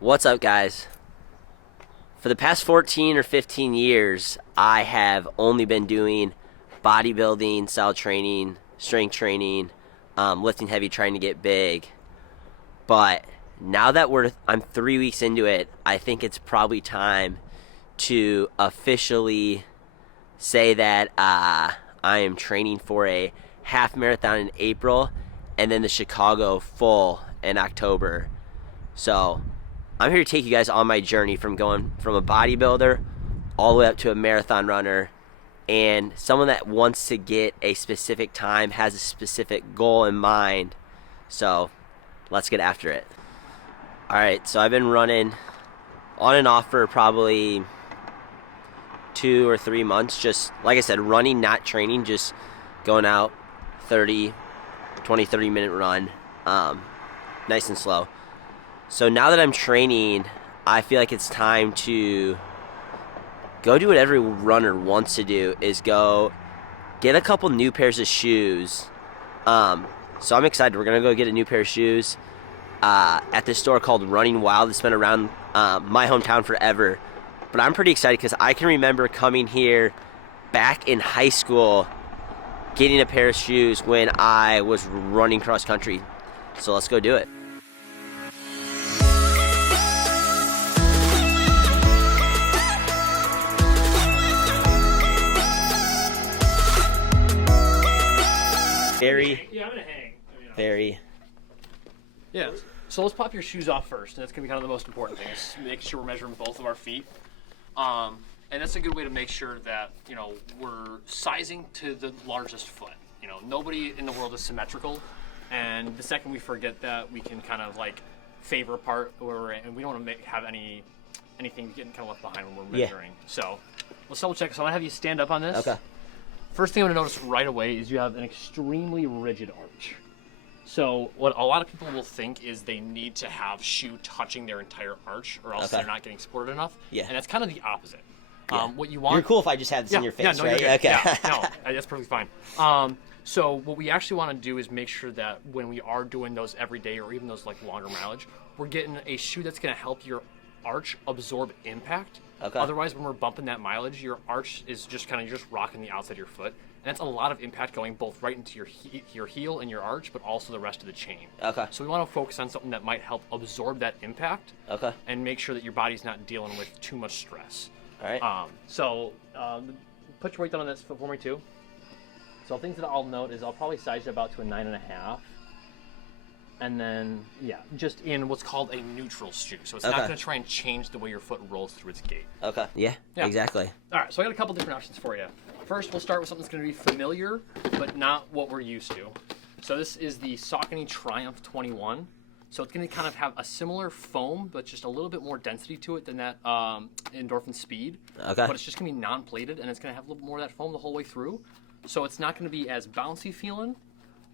What's up, guys? For the past 14 or 15 years, I have only been doing bodybuilding, style training, strength training, lifting heavy, trying to get big. But now that I'm 3 weeks into it, I think it's probably time to officially say that I am training for a half marathon in April and then the Chicago full in October. So I'm here to take you guys on my journey from going from a bodybuilder all the way up to a marathon runner and someone that wants to get a specific time, has a specific goal in mind. So let's get after it. All right, so I've been running on and off for probably 2 or 3 months. Just like I said, running, not training, just going out 30 minute run, nice and slow. So now that I'm training, I feel like it's time to go do what every runner wants to do, is go get a couple new pairs of shoes. So I'm excited. We're going to go get a new pair of shoes at this store called Running Wild. It's been around my hometown forever. But I'm pretty excited because I can remember coming here back in high school, getting a pair of shoes when I was running cross country. So let's go do it. Yeah, I'm gonna hang. Very. Yeah. So let's pop your shoes off first, and that's gonna be kind of the most important thing. Is make sure we're measuring both of our feet, and that's a good way to make sure that we're sizing to the largest foot. Nobody in the world is symmetrical, and the second we forget that, we can kind of like favor apart where we're at, and we don't want to have anything getting kind of left behind when we're measuring. So let's double check. So I'm gonna have you stand up on this. Okay. First thing I'm gonna notice right away is you have an extremely rigid arch. So what a lot of people will think is they need to have shoe touching their entire arch, or else they're not getting supported enough. Yeah. And that's kind of the opposite. Yeah. What you want? You're cool if I just have this in your face, no, right? You're good. Okay. Yeah, no, that's perfectly fine. So what we actually want to do is make sure that when we are doing those every day, or even those like longer mileage, we're getting a shoe that's going to help your arch absorb impact. Okay. Otherwise, when we're bumping that mileage, your arch is just kind of, you're just rocking the outside of your foot. And that's a lot of impact going both right into your heel and your arch, but also the rest of the chain. Okay. So we want to focus on something that might help absorb that impact. Okay. And make sure that your body's not dealing with too much stress. All right. So put your weight down on this foot for me too. So things that I'll note is I'll probably size you about to a 9.5. And then, just in what's called a neutral shoe. So it's not going to try and change the way your foot rolls through its gait. Okay. Yeah, exactly. All right, so I got a couple different options for you. First, we'll start with something that's going to be familiar, but not what we're used to. So this is the Saucony Triumph 21. So it's going to kind of have a similar foam, but just a little bit more density to it than that Endorphin Speed. Okay. But it's just going to be non-plated, and it's going to have a little more of that foam the whole way through. So it's not going to be as bouncy feeling,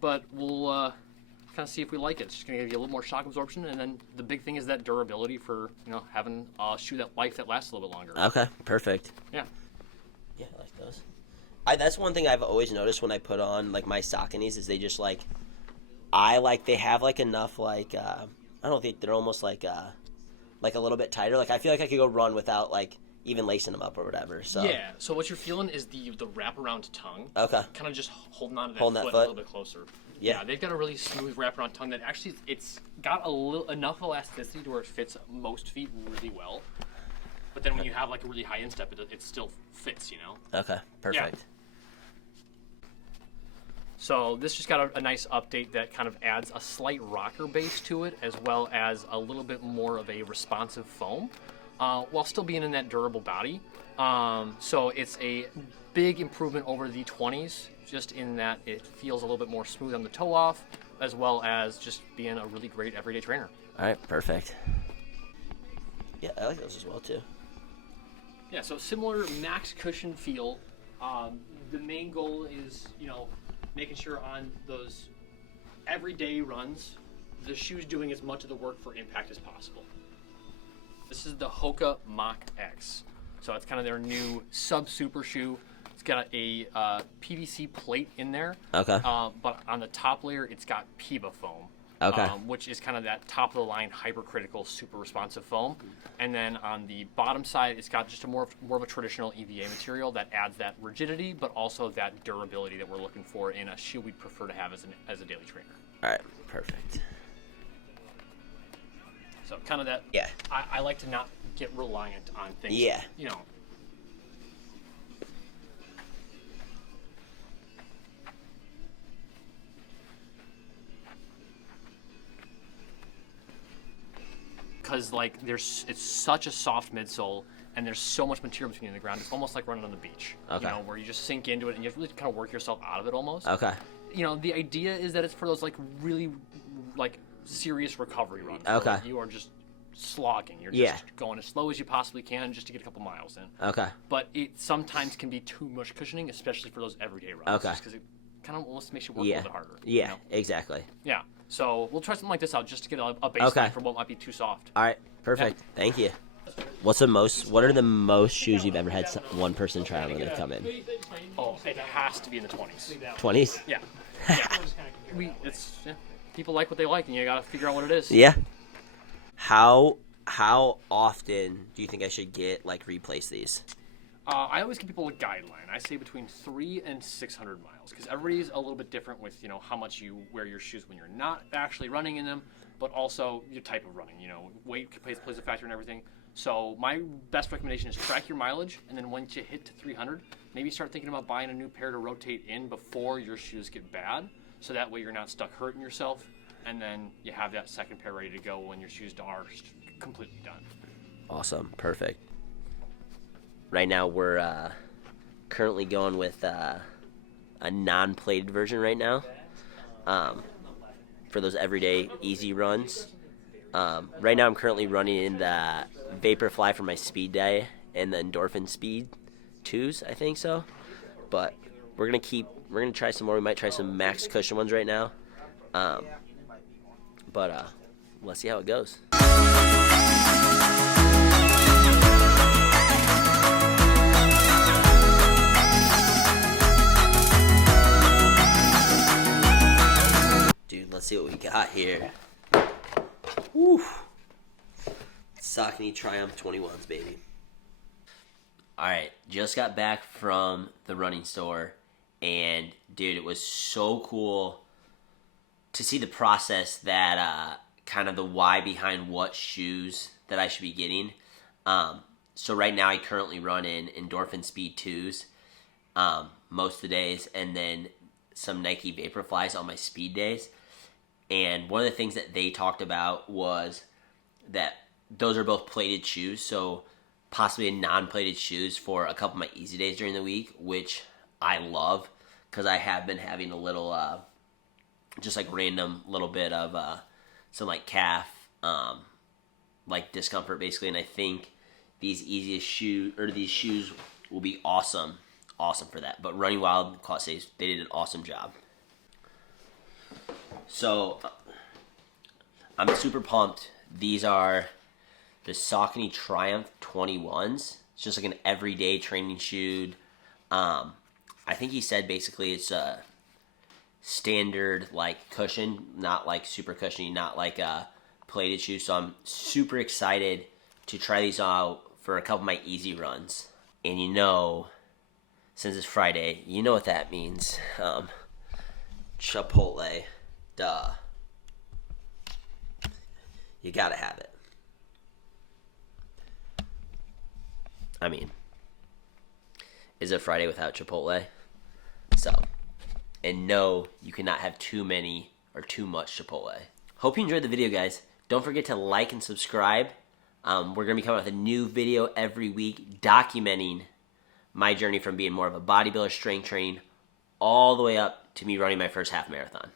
but we'll kind of see if we like it. It's just going to give you a little more shock absorption, and then the big thing is that durability for having a shoe that lasts a little bit longer. Okay, perfect. Yeah. Yeah, I like those. That's one thing I've always noticed when I put on like my Sauconys is they just they have like enough I don't think they're almost like a little bit tighter. Like I feel like I could go run without like even lacing them up or whatever. So yeah. So what you're feeling is the wraparound tongue. Okay. Kind of just holding on to that Holding foot that a little bit closer. Yeah. They've got a really smooth wraparound tongue that actually it's got enough elasticity to where it fits most feet really well. But then when you have like a really high instep, it still fits, Okay, perfect. Yeah. So this just got a nice update that kind of adds a slight rocker base to it, as well as a little bit more of a responsive foam, while still being in that durable body. So it's a big improvement over the 20s, just in that it feels a little bit more smooth on the toe off, as well as just being a really great everyday trainer. All right, perfect. Yeah, I like those as well too. Yeah, so similar max cushion feel. The main goal is, making sure on those everyday runs, the shoe's doing as much of the work for impact as possible. This is the Hoka Mach X. So it's kind of their new sub-super shoe. It's got a PVC plate in there. Okay. But on the top layer, it's got Piba foam. Okay. Which is kind of that top of the line hypercritical super responsive foam. And then on the bottom side, it's got just a more of a traditional EVA material that adds that rigidity, but also that durability that we're looking for in a shoe we'd prefer to have as a daily trainer. All right, perfect. So kind of that. Yeah. I like to not get reliant on things. Yeah. You know. Because like it's such a soft midsole, and there's so much material between the ground. It's almost like running on the beach. Okay. You know, where you just sink into it and you really kind of work yourself out of it almost. Okay. You know, the idea is that it's for those like really like serious recovery runs. Okay. Where you are just slogging. You're just going as slow as you possibly can just to get a couple miles in. Okay. But it sometimes can be too much cushioning, especially for those everyday runs. Okay. Just because it kind of almost makes you work a little bit harder. Yeah, you know? exactly. Yeah. So we'll try something like this out just to get a baseline for what might be too soft. All right, perfect. Yeah. Thank you. What are the most shoes you've ever had one person try on when they come in? Oh, it has to be in the 20s. 20s? Yeah. People like what they like, and you got to figure out what it is. Yeah. How often do you think I should replace these? I always give people a guideline. I say between 300 and 600 miles, because everybody's a little bit different with how much you wear your shoes when you're not actually running in them, but also your type of running. Weight plays a factor in everything. So my best recommendation is track your mileage, and then once you hit to 300, maybe start thinking about buying a new pair to rotate in before your shoes get bad, so that way you're not stuck hurting yourself, and then you have that second pair ready to go when your shoes are completely done. Awesome. Perfect. Right now we're currently going with a non-plated version right now for those everyday easy runs. Right now I'm currently running in the Vaporfly for my speed day and the Endorphin Speed 2s, I think so. But we're gonna try some more. We might try some max cushion ones right now. But let's see how it goes. Dude, let's see what we got here. Woo! Saucony Triumph 21s, baby. Alright, just got back from the running store, and dude, it was so cool to see the process that, kind of the why behind what shoes that I should be getting. So right now I currently run in Endorphin Speed 2s most of the days, and then some Nike Vaporflies on my speed days. And one of the things that they talked about was that those are both plated shoes, so possibly non-plated shoes for a couple of my easy days during the week, which I love because I have been having a little, just like random little bit of some like calf, like discomfort basically. And I think these shoes will be awesome for that. But Running Wild, they did an awesome job. So, I'm super pumped. These are the Saucony Triumph 21s. It's just like an everyday training shoe. I think he said basically it's a standard like cushion, not like super cushiony, not like a plated shoe. So I'm super excited to try these out for a couple of my easy runs. And since it's Friday, you know what that means. Chipotle. Duh. You gotta have it. I mean, is it Friday without Chipotle? So, and no, you cannot have too many or too much Chipotle. Hope you enjoyed the video, guys. Don't forget to like and subscribe. We're going to be coming out with a new video every week documenting my journey from being more of a bodybuilder, strength training, all the way up to me running my first half marathon.